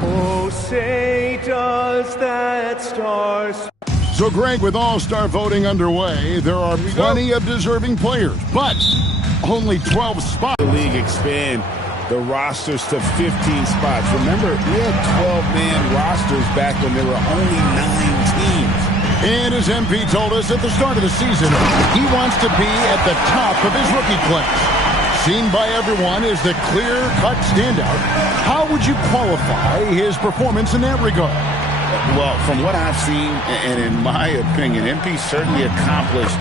Oh, say does that star... So, Greg, with All-Star voting underway, there are plenty of deserving players, but only 12 spots. The league expand the rosters to 15 spots. Remember, we had 12-man rosters back when there were only 9 teams. And as MP told us at the start of the season, he wants to be at the top of his rookie class. Seen by everyone as the clear-cut standout, how would you qualify his performance in that regard? Well, from what I've seen, and in my opinion, MP certainly accomplished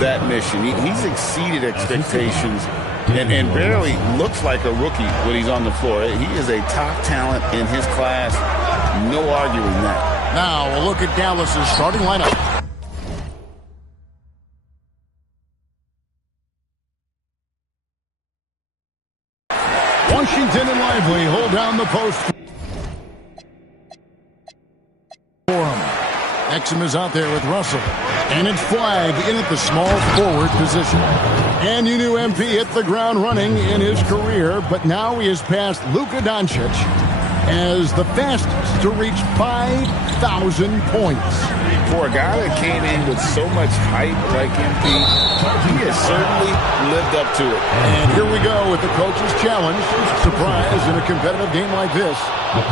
that mission. He's exceeded expectations and barely looks like a rookie when he's on the floor. He is a top talent in his class. No arguing that. Now, a look at Dallas's starting lineup. Washington and Lively hold down the post. Exum is out there with Russell. And it's Flagg in at the small forward position. And you knew MP hit the ground running in his career, but now he has passed Luka Doncic as the fastest to reach 5,000 points. For a guy that came in with so much hype like MP, he has certainly lived up to it. And here we go with the coach's challenge. Surprise in a competitive game like this. The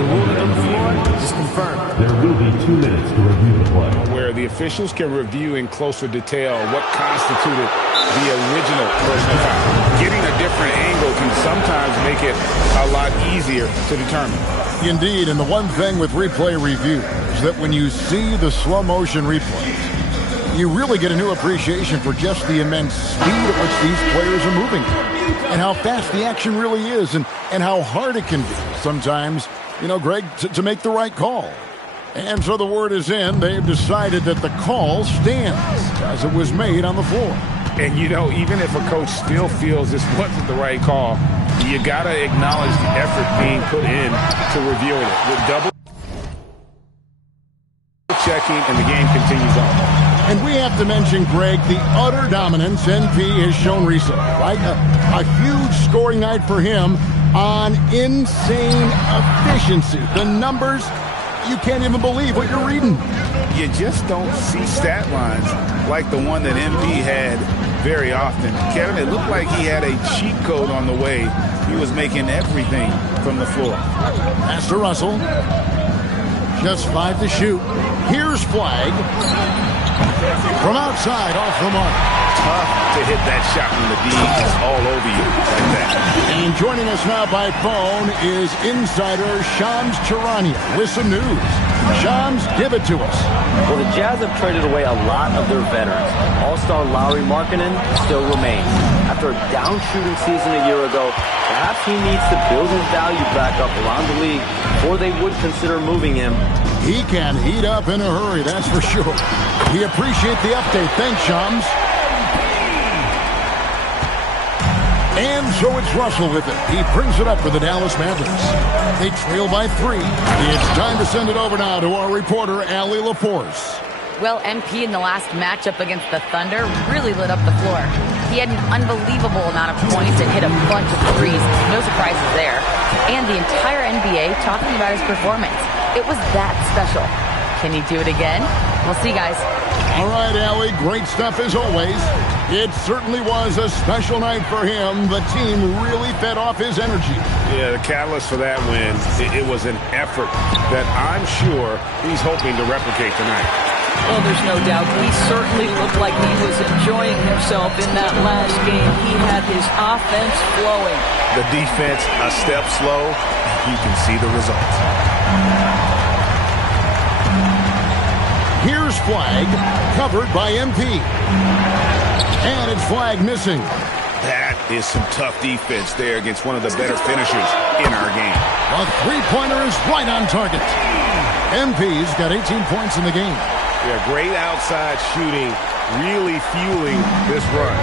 ruling on the floor is confirmed. There will be 2 minutes to review the play. Where the officials can review in closer detail what constituted the original personal foul. Getting a different angle can sometimes make it a lot easier to determine. Indeed, and the one thing with replay review is that when you see the slow motion replays, you really get a new appreciation for just the immense speed at which these players are moving and how fast the action really is and how hard it can be sometimes, you know, Greg, to make the right call. And so the word is in. They've decided that the call stands as it was made on the floor. And, you know, even if a coach still feels this wasn't the right call, you got to acknowledge the effort being put in to reviewing it. With double checking, and the game continues on. And we have to mention, Greg, the utter dominance NP has shown recently, right? A huge scoring night for him on insane efficiency. The numbers, you can't even believe what you're reading. You just don't see stat lines like the one that MP had very often. Kevin, it looked like he had a cheat code on the way. He was making everything from the floor. Pass to Russell. Just 5 to shoot. Here's Flagg. From outside, off the mark. Tough to hit that shot when the D is all over you like that. And joining us now by phone is insider Shams Charania with some news. Shams, give it to us. Well, the Jazz have traded away a lot of their veterans. All-star Lauri Markkanen still remains. After a down shooting season a year ago, perhaps he needs to build his value back up around the league before they would consider moving him. He can heat up in a hurry, that's for sure. We appreciate the update. Thanks, Shams. And so it's Russell with it. He brings it up for the Dallas Mavericks. They trail by 3. It's time to send it over now to our reporter, Allie LaForce. Well, MP in the last matchup against the Thunder really lit up the floor. He had an unbelievable amount of points and hit a bunch of threes. No surprises there. And the entire NBA talking about his performance. It was that special. Can he do it again? We'll see, guys. All right, Allie, great stuff as always. It certainly was a special night for him. The team really fed off his energy. Yeah, the catalyst for that win, it was an effort that I'm sure he's hoping to replicate tonight. Well, there's no doubt. He certainly looked like he was enjoying himself in that last game. He had his offense flowing. The defense a step slow. You can see the results. Here's Flagg, covered by MP. And it's Flagg missing. That is some tough defense there against one of the better finishers in our game. A three-pointer is right on target. MP's got 18 points in the game. Yeah, great outside shooting, really fueling this run.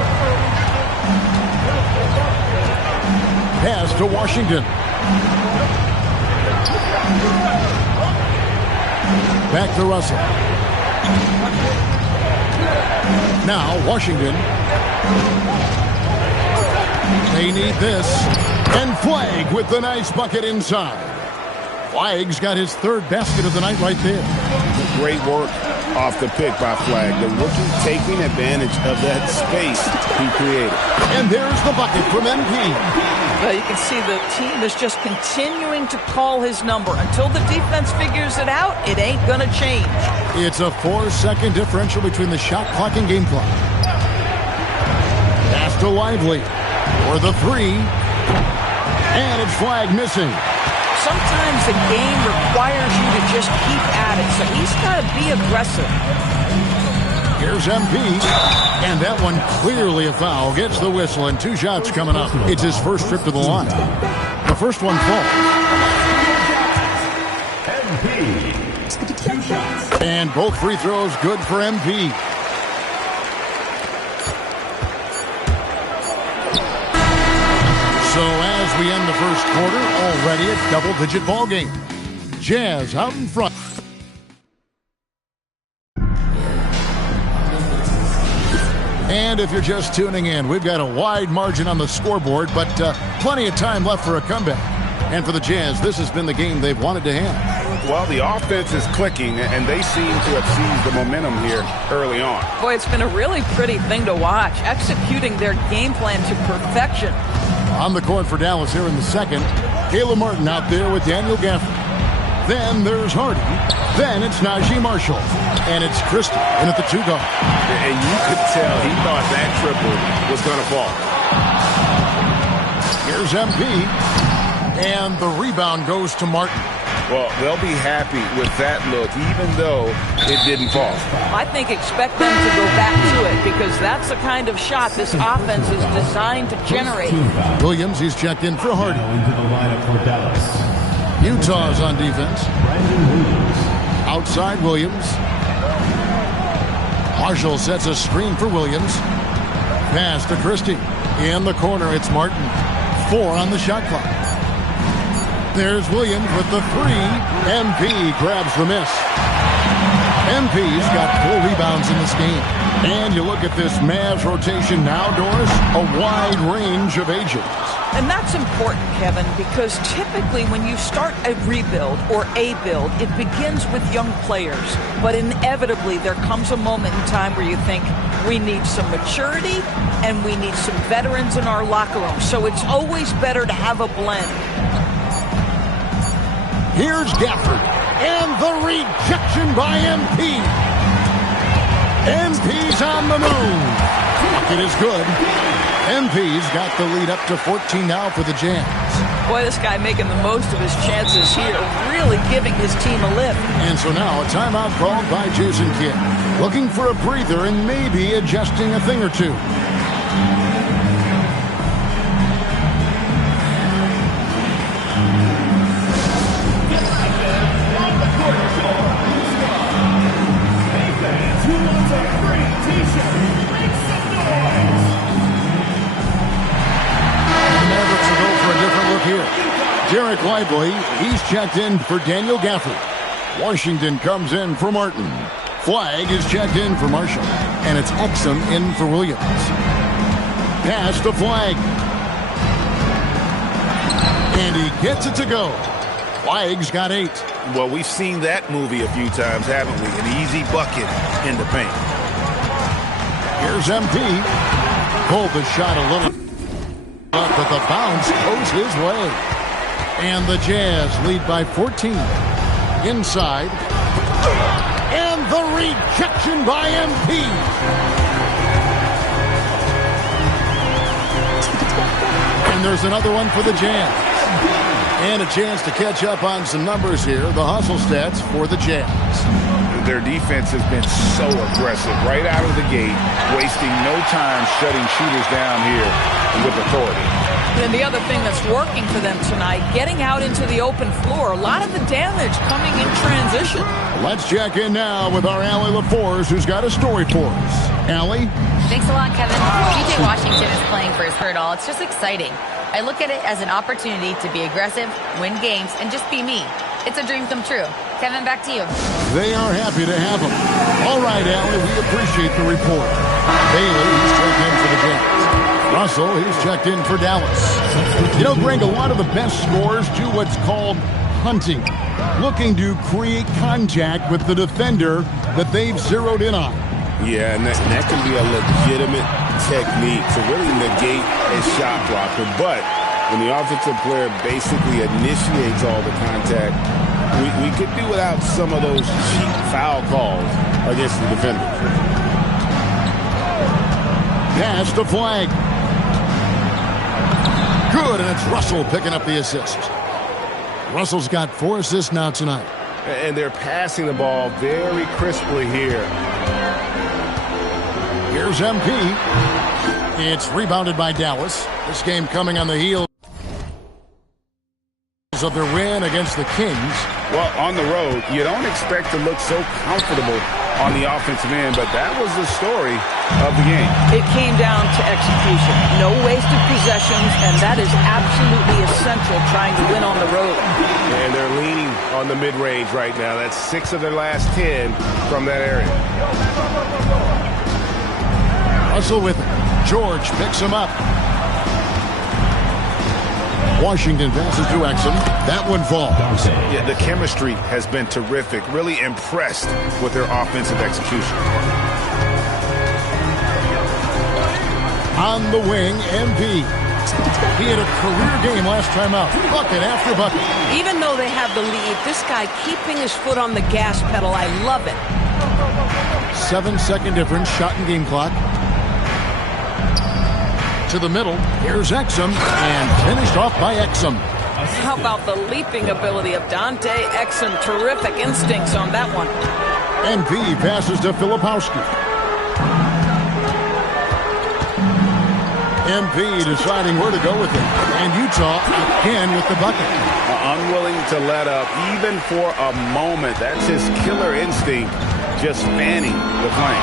Pass to Washington. Back to Russell. Now Washington. They need this. And Flagg with the nice bucket inside. Flag's got his third basket of the night right there. Great work off the pick by Flag. The rookie taking advantage of that space he created. And there's the bucket from MP. Well, you can see the team is just continuing to call his number. Until the defense figures it out, it ain't going to change. It's a 4-second differential between the shot clock and game clock. Pass to Lively for the three. And it's Flag missing. Sometimes the game requires you to just keep at it, so he's got to be aggressive. Here's MP, and that one clearly a foul. Gets the whistle, and 2 shots coming up. It's his first trip to the line. The first one falls. MP. 2 shots. And both free throws good for MP. So as we end the first quarter, already a double-digit ball game. Jazz out in front. And if you're just tuning in, we've got a wide margin on the scoreboard, but plenty of time left for a comeback. And for the Jazz, this has been the game they've wanted to have. Well, the offense is clicking, and they seem to have seized the momentum here early on. Boy, it's been a really pretty thing to watch, executing their game plan to perfection. On the court for Dallas here in the second, Caleb Martin out there with Daniel Gafford. Then there's Hardy. Then it's Najee Marshall. And it's Christie in at the 2 guard. And you could tell he thought that triple was going to fall. Here's MP. And the rebound goes to Martin. Well, they'll be happy with that look, even though it didn't fall. I think expect them to go back to it because that's the kind of shot this offense is designed to generate. Williams, he's checked in for Hardy. Into the lineup for Dallas. Utah's on defense. Brandon Williams. Outside Williams. Marshall sets a screen for Williams. Pass to Christie. In the corner, it's Martin. 4 on the shot clock. There's Williams with the 3. MP grabs the miss. MP's got 4 rebounds in this game. And you look at this Mavs rotation now, Doris, a wide range of ages. And that's important, Kevin, because typically when you start a rebuild or a build, it begins with young players. But inevitably, there comes a moment in time where you think, we need some maturity and we need some veterans in our locker room. So it's always better to have a blend. Here's Gafford, and the rejection by MP. MP's on the move. Bucket is good. MP's got the lead up to 14 now for the Jazz. Boy, this guy making the most of his chances here, really giving his team a lift. And so now a timeout called by Jason Kidd. Looking for a breather and maybe adjusting a thing or two. Derek Lively, he's checked in for Daniel Gafford. Washington comes in for Martin. Flag is checked in for Marshall. And it's Exum in for Williams. Pass to Flag. And he gets it to go. Flag's got 8. Well, we've seen that movie a few times, haven't we? An easy bucket in the paint. Here's MP. Pulled the shot a little, but the bounce goes his way. And the Jazz lead by 14. Inside. And the rejection by MP. And there's another one for the Jazz. And a chance to catch up on some numbers here. The hustle stats for the Jazz. Their defense has been so aggressive right out of the gate, wasting no time shutting shooters down here with authority. And the other thing that's working for them tonight, getting out into the open floor. A lot of the damage coming in transition. Let's check in now with our Allie LaForce, who's got a story for us. Allie? Thanks a lot, Kevin. P.J. Washington is playing for his hurt all. It's just exciting. I look at it as an opportunity to be aggressive, win games, and just be me. It's a dream come true. Kevin, back to you. They are happy to have him. All right, Allie, we appreciate the report. Bailey, he's checked in for the Jazz. Russell, he's checked in for Dallas. You know, Greg, a lot of the best scorers do what's called hunting. looking to create contact with the defender that they've zeroed in on. Yeah, and that can be a legitimate technique to really negate a shot blocker. But when the offensive player basically initiates all the contact, we could do without some of those cheap foul calls against the defender. Pass to Flag. Good, and it's Russell picking up the assist. Russell's got 4 assists now tonight. And they're passing the ball very crisply here. Here's MP. It's rebounded by Dallas. This game coming on the heels of their win against the Kings. Well, on the road, you don't expect to look so comfortable on the offensive end, but that was the story of the game. It came down to execution. No wasted possessions, and that is absolutely essential trying to win on the road. And they're leaning on the mid-range right now. That's 6 of their last 10 from that area. Russell with it. George picks him up. Washington passes to Exum. That one falls. Yeah, the chemistry has been terrific. Really impressed with their offensive execution. On the wing, MP. He had a career game last time out. Bucket after bucket. Even though they have the lead, this guy keeping his foot on the gas pedal, I love it. 7-second difference, shot and game clock. To the middle, here's Exum, and finished off by Exum. How about the leaping ability of Dante Exum? Terrific instincts on that one. MP passes to Filipowski. MP deciding where to go with it. And Utah again with the bucket. Unwilling to let up, even for a moment. That's his killer instinct, just fanning the flame.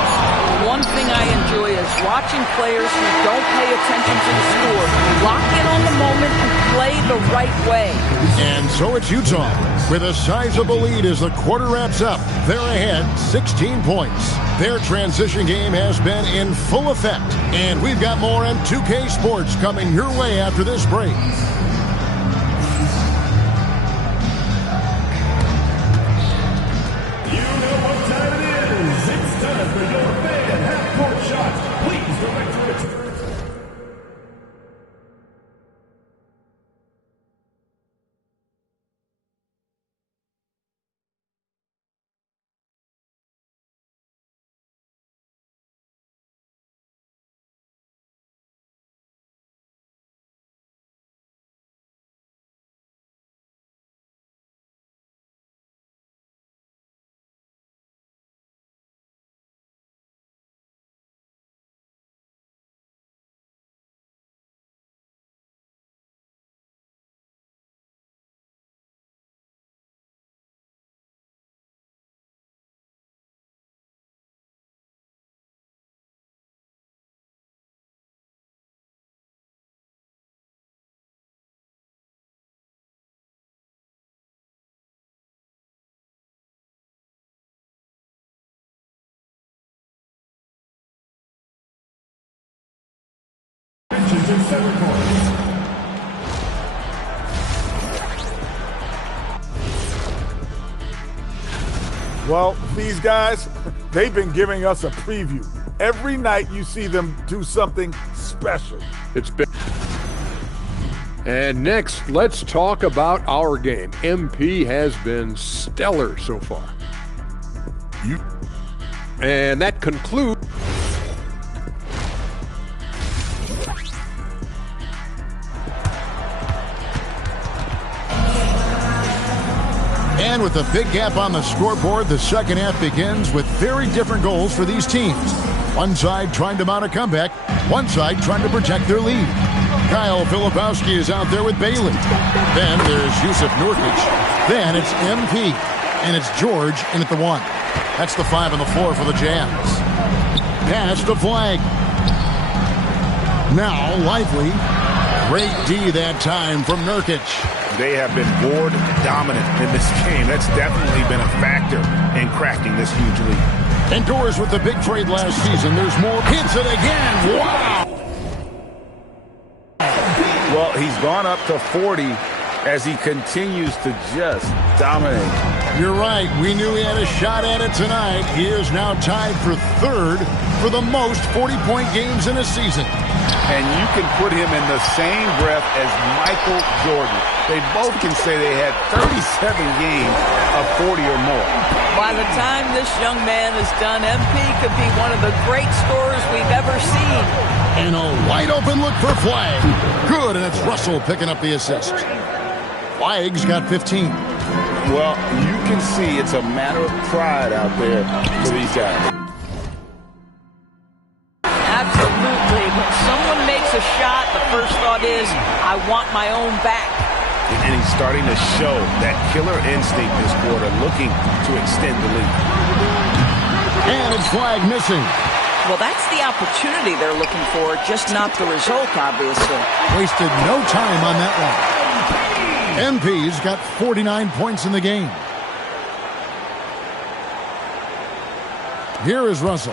One thing I enjoy is watching players who don't pay attention to the score lock in on the moment and play the right way. And so it's Utah with a sizable lead as the quarter wraps up. They're ahead 16 points. Their transition game has been in full effect. And we've got more on 2K Sports coming your way after this break. Well, these guys, they've been giving us a preview. Every night you see them do something special. It's been. And next, let's talk about our game. MP has been stellar so far. And that concludes. And with a big gap on the scoreboard, the second half begins with very different goals for these teams. One side trying to mount a comeback, one side trying to protect their lead. Kyle Filipowski is out there with Bailey. Then there's Yusuf Nurkic. Then it's MP. And it's George in at the 1. That's the 5 on the floor for the Jazz. Pass to Flag. Now Lively. Great D that time from Nurkic. They have been board dominant in this game. That's definitely been a factor in cracking this huge lead. Indoors with the big trade last season. There's more. Hits it again. Wow. Well, he's gone up to 40 as he continues to just dominate. You're right. We knew he had a shot at it tonight. He is now tied for third for the most 40-point games in a season. And you can put him in the same breath as Michael Jordan. They both can say they had 37 games of 40 or more. By the time this young man is done, MP could be one of the great scorers we've ever seen. And a wide open look for Flagg. Good, and it's Russell picking up the assist. Flagg's got 15. Well, you can see it's a matter of pride out there for these guys. Absolutely. When someone makes a shot, the first thought is, I want my own back. And he's starting to show that killer instinct this quarter, looking to extend the lead. And it's Flagg missing. Well, that's the opportunity they're looking for, just not the result, obviously. Wasted no time on that one. MP's got 49 points in the game. Here is Russell.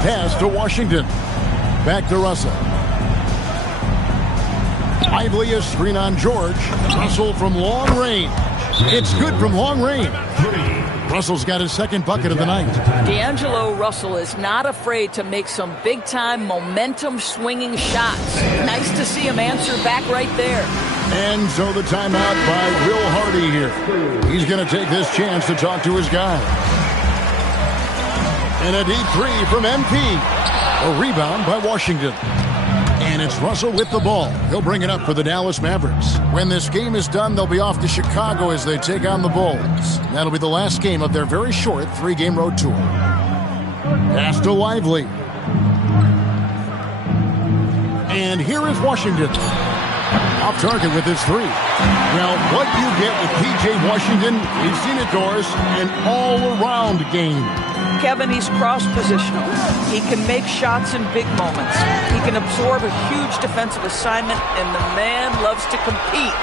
Pass to Washington. Back to Russell. Lively a screen on George. Russell from long range. It's good from long range. Russell's got his second bucket of the night. D'Angelo Russell is not afraid to make some big-time momentum-swinging shots. Nice to see him answer back right there. And so the timeout by Will Hardy here. He's going to take this chance to talk to his guy. And a deep three from MP. A rebound by Washington. And it's Russell with the ball. He'll bring it up for the Dallas Mavericks. When this game is done, they'll be off to Chicago as they take on the Bulls. That'll be the last game of their very short 3-game road tour. Pass to Lively. And here is Washington. Off target with his three. Now, what you get with P.J. Washington, we've seen it, Doris, an all-around game. Kevin, he's cross-positional. He can make shots in big moments. He can absorb a huge defensive assignment, and the man loves to compete.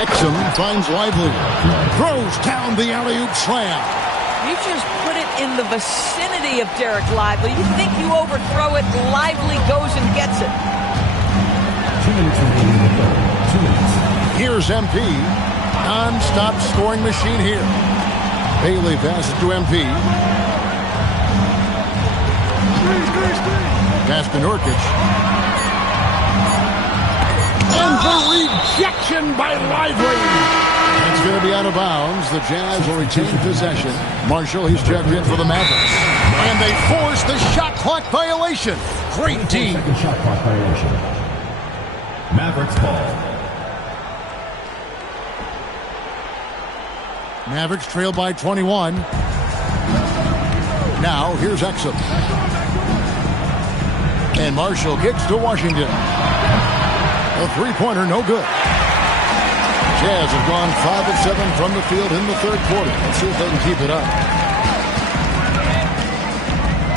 Exum finds Lively. Throws down the alley-oop slam. You just put it in the vicinity of Derek Lively. You think you overthrow it, Lively goes and gets it. 2 minutes remaining in the third. 2 minutes. Here's MP. Non-stop scoring machine here. Bailey passes to MP. Pass to Nurkic. And the rejection by Lively. It's going to be out of bounds. The Jazz will retain possession. Marshall, he's checked in for the Mavericks. And they force the shot clock violation. Great D. Second shot clock violation. Mavericks ball. Mavericks trail by 21. Now, here's Exum. And Marshall kicks to Washington. A three-pointer, no good. Jazz have gone 5 of 7 from the field in the third quarter. Let's see if they can keep it up.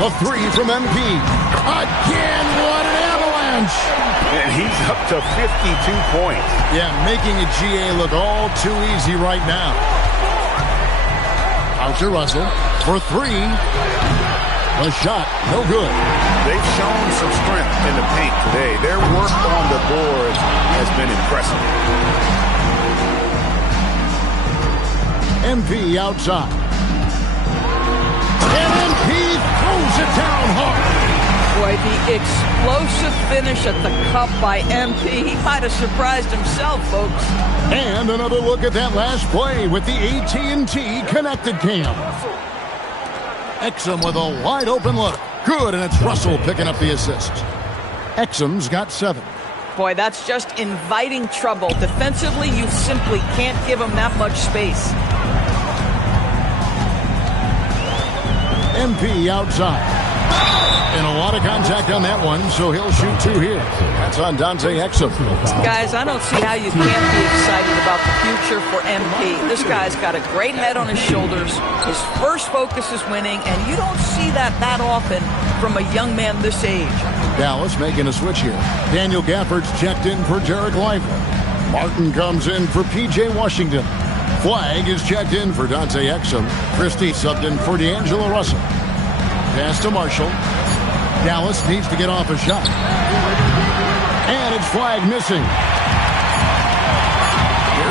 The three from MP. Again, what an avalanche. And he's up to 52 points. Yeah, making a GA look all too easy right now. Out to Russell for three. A shot, no good. They've shown some strength in the paint today. Their work on the boards has been impressive. MP outside. And MP throws it down hard. Boy, the explosive finish at the cup by MP. He might have surprised himself, folks. And another look at that last play with the AT&T connected cam. Exum with a wide open look. Good, and it's Russell picking up the assist. Exum's got 7. Boy, that's just inviting trouble. Defensively, you simply can't give him that much space. MP outside. And a lot of contact on that one, so he'll shoot 2 here. That's on Dante Exum. Guys, I don't see how you can't be excited about the future for MP. This guy's got a great head on his shoulders. His first focus is winning, and you don't see that often from a young man this age. Dallas making a switch here. Daniel Gafford's checked in for Derek Lively. Martin comes in for P.J. Washington. Flagg is checked in for Dante Exum. Christie subbed in for D'Angelo Russell. Pass to Marshall. Dallas needs to get off a shot. And it's Flagg missing.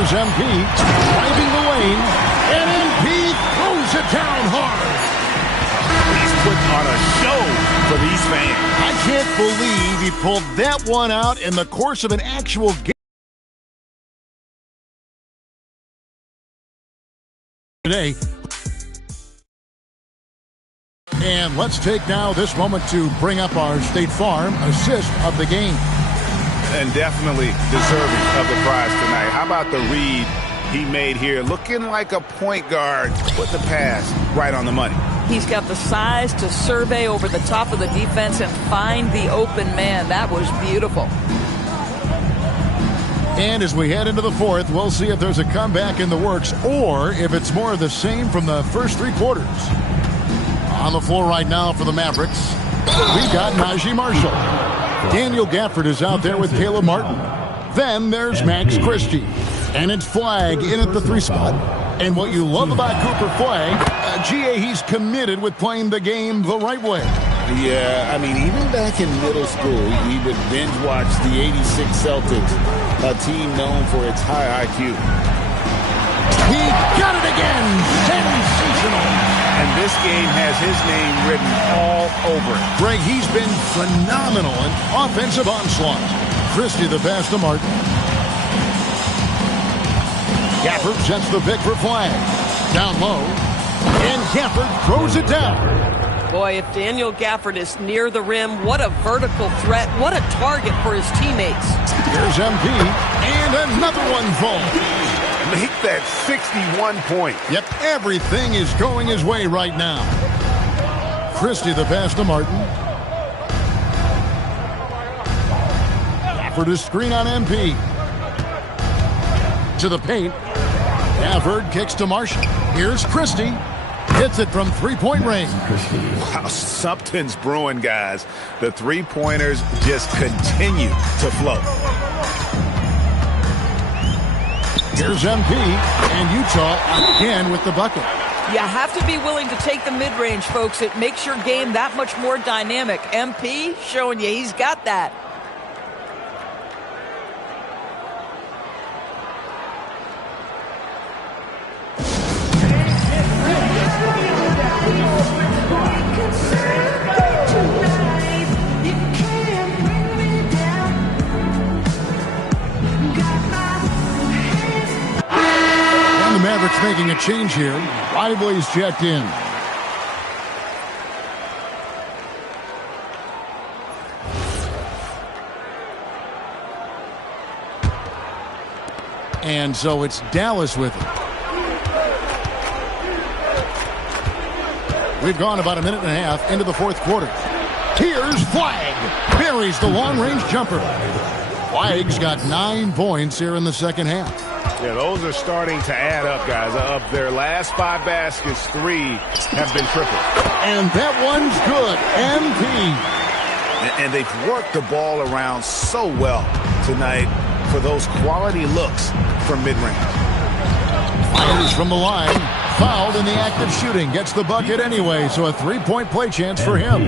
Here's MP driving the lane, and MP throws it down hard. He's putting on a show for these fans. I can't believe he pulled that one out in the course of an actual game today. And let's take now this moment to bring up our State Farm assist of the game. And definitely deserving of the prize tonight. How about the read he made here? Looking like a point guard. Put the pass right on the money. He's got the size to survey over the top of the defense and find the open man. That was beautiful. And as we head into the fourth, we'll see if there's a comeback in the works or if it's more of the same from the first three quarters. On the floor right now for the Mavericks, we've got Najee Marshall. Daniel Gafford is out there with Caleb Martin. Then there's Max Christie. And it's Flagg in at the 3 spot. And what you love about Cooper Flagg, GA, he's committed with playing the game the right way. Yeah, I mean, even back in middle school, he would binge watch the '86 Celtics, a team known for its high IQ. He got it again! Sensational! And this game has his name written all over it. Greg, he's been phenomenal in offensive onslaught. Christie the pass to Martin. Gafford sets the pick for Flagg. Down low. And Gafford throws it down. Boy, if Daniel Gafford is near the rim, what a vertical threat. What a target for his teammates. Here's MP. And another one falls. Make that 61 point. Yep, everything is going his way right now. Christie the pass to Martin. Gafford is screen on MP. To the paint. Gafford kicks to Marshall. Here's Christie. Hits it from three-point range. Wow, something's brewing, guys. The three-pointers just continue to flow. Here's MP, and Utah again with the bucket. You have to be willing to take the mid-range, folks. It makes your game that much more dynamic. MP showing you he's got that. The Mavericks making a change here. Lively's checked in. And so it's Dallas with it. We've gone about a minute and a half into the fourth quarter. Here's Flagg. Buries the long-range jumper. Flagg's got 9 points here in the second half. Yeah, those are starting to add up, guys. Of their last 5 baskets, 3 have been triples. And that one's good. MP. And they've worked the ball around so well tonight for those quality looks from mid-range. Fires from the line. Fouled in the act of shooting. Gets the bucket anyway, so a 3-point play chance for him.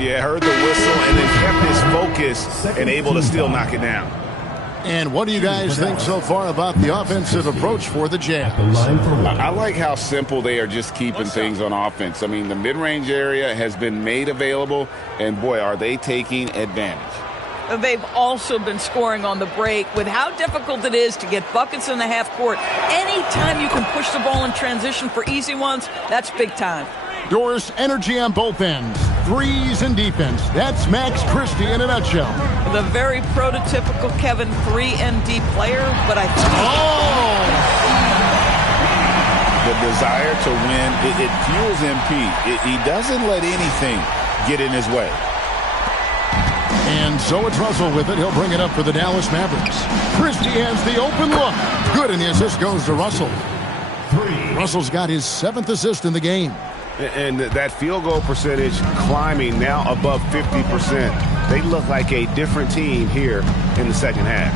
Yeah, heard the whistle and then kept his focus and able to still knock it down. And what do you guys think so far about the offensive approach for the Jazz? I like how simple they are just keeping things on offense. I mean, the mid-range area has been made available, and boy, are they taking advantage. They've also been scoring on the break. With how difficult it is to get buckets in the half court, anytime you can push the ball in transition for easy ones, that's big time. Doris, energy on both ends. Threes and defense. That's Max Christie in a nutshell. The very prototypical Kevin 3-and-D player, but I think... The desire to win, it fuels MP. He doesn't let anything get in his way. And so it's Russell with it. He'll bring it up for the Dallas Mavericks. Christie has the open look. Good, and the assist goes to Russell. Russell's got his 7th assist in the game. And that field goal percentage climbing now above 50%. They look like a different team here in the second half.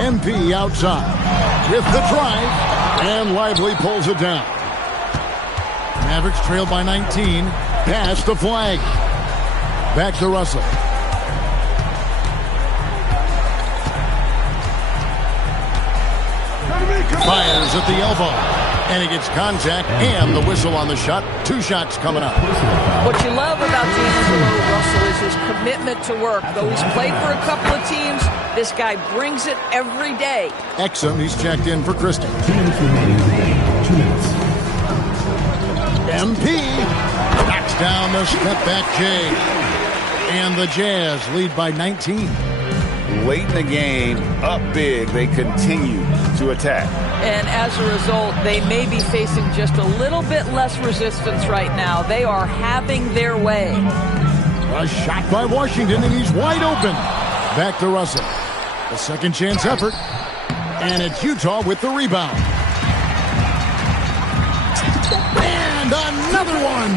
MP outside with the drive, and Lively pulls it down. Mavericks trailed by 19. Pass to Flagg. Back to Russell. Fires at the elbow. And he gets contact and the whistle on the shot. 2 shots coming up. What you love about D'Angelo Russell is his commitment to work. Though he's played for a couple of teams, this guy brings it every day. Exum, he's checked in for Christie. 2 minutes remaining. 2 minutes. MP knocks down the step-back J. And the Jazz lead by 19. Late in the game, up big, they continue to attack. And as a result, they may be facing just a little bit less resistance right now. They are having their way. A shot by Washington, and he's wide open. Back to Russell. A second chance effort. And it's Utah with the rebound. And another one.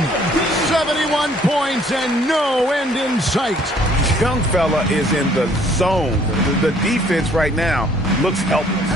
71 points and no end in sight. Young fella is in the zone. The defense right now looks helpless.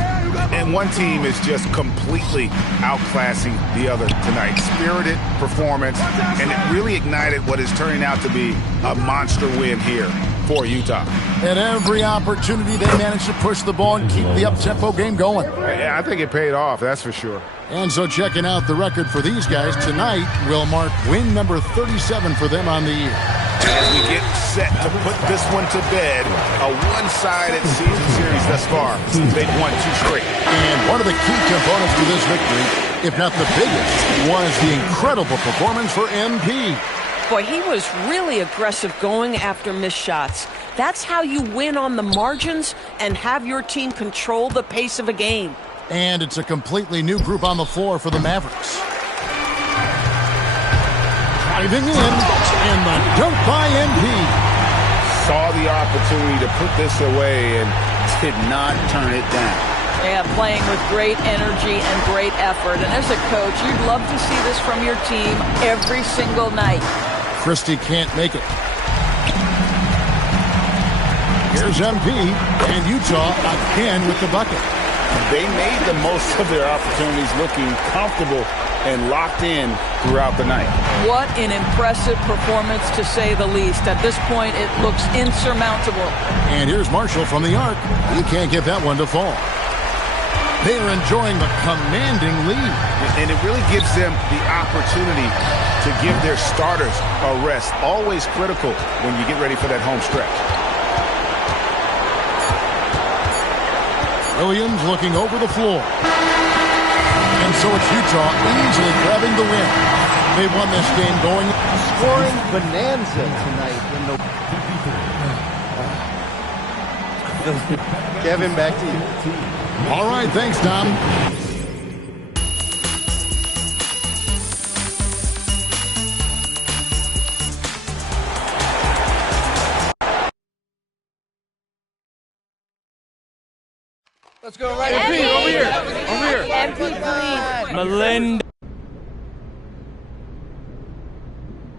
And one team is just completely outclassing the other tonight. Spirited performance, and it really ignited what is turning out to be a monster win here for Utah. At every opportunity, they managed to push the ball and keep the up-tempo game going. I think it paid off, that's for sure. And so checking out the record for these guys tonight will mark win number 37 for them on the year. As we get set to put this one to bed, a one-sided season series thus far. They've won 2 straight. And one of the key components to this victory, if not the biggest, was the incredible performance for MP. Boy, he was really aggressive going after missed shots. That's how you win on the margins and have your team control the pace of a game. And it's a completely new group on the floor for the Mavericks. Driving in, and the dunk by MP. Saw the opportunity to put this away and did not turn it down. Yeah, playing with great energy and great effort. And as a coach, you'd love to see this from your team every single night. Christie can't make it. Here's MP, and Utah again with the bucket. They made the most of their opportunities, looking comfortable and locked in throughout the night. What an impressive performance, to say the least. At this point, it looks insurmountable. And here's Marshall from the arc. You can't get that one to fall. They are enjoying the commanding lead. And it really gives them the opportunity to give their starters a rest. Always critical when you get ready for that home stretch. Williams looking over the floor. And so it's Utah easily grabbing the win. They won this game going. Scoring bonanza tonight. Kevin, back to you. All right, thanks, Tom. Let's go right MP, over here. Over here. MP, please. Melinda.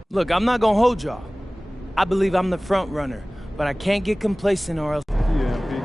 Look, I'm not going to hold y'all. I believe I'm the front runner, but I can't get complacent or else. Yeah, MP.